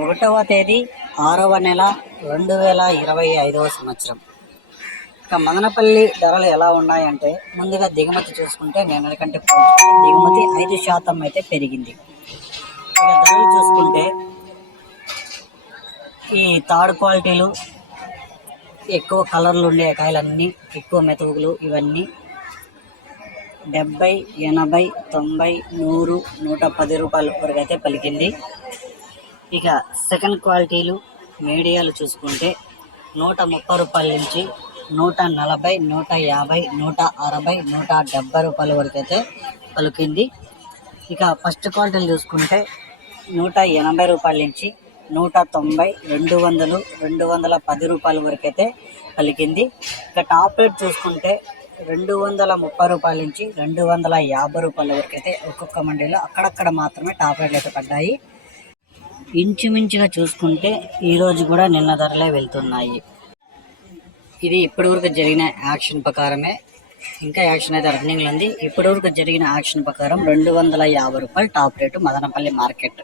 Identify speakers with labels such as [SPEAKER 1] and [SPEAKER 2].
[SPEAKER 1] ఒకటవ తేదీ ఆరవ నెల రెండు వేల ఇరవై ఐదవ సంవత్సరం. ఇక మదనపల్లి ధరలు ఎలా ఉన్నాయంటే ముందుగా దిగుమతి చూసుకుంటే నిన్నటి కంటే దిగుమతి ఐదు శాతం అయితే పెరిగింది. ఇక ధరలు చూసుకుంటే ఈ థర్డ్ క్వాలిటీలు ఎక్కువ కలర్లు ఉండే కాయలన్నీ ఎక్కువ మెతుకులు ఇవన్నీ డెబ్బై ఎనభై తొంభై నూరు నూట పది రూపాయల వరకు అయితే పలికింది. ఇక సెకండ్ క్వాలిటీలు మీడియాలు చూసుకుంటే నూట ముప్పై రూపాయల నుంచి నూట నలభై నూట యాభై నూట అరవై నూట డెబ్బై రూపాయల వరకు అయితే పలికింది. ఇక ఫస్ట్ క్వాలిటీలు చూసుకుంటే నూట ఎనభై రూపాయల నుంచి నూట తొంభై రెండు వందలు రెండు వందల పది రూపాయల వరకు అయితే పలికింది. ఇక టాప్ రేట్ చూసుకుంటే రెండు వందల ముప్పై రూపాయల నుంచి రెండు వందల యాభై రూపాయల వరకు అయితే ఒక్కొక్క మండీలో అక్కడక్కడ మాత్రమే టాప్ రేట్లు అయితే పడ్డాయి. ఇంచుమించుగా చూసుకుంటే ఈరోజు కూడా నిన్న ధరలే వెళ్తున్నాయి. ఇది ఇప్పటివరకు జరిగిన యాక్షన్ ప్రకారమే. ఇంకా యాక్షన్ అయితే రన్నింగ్లో ఉంది. ఇప్పటివరకు జరిగిన యాక్షన్ ప్రకారం రెండు వందల యాభై రూపాయలు టాప్ రేటు మదనపల్లి మార్కెట్.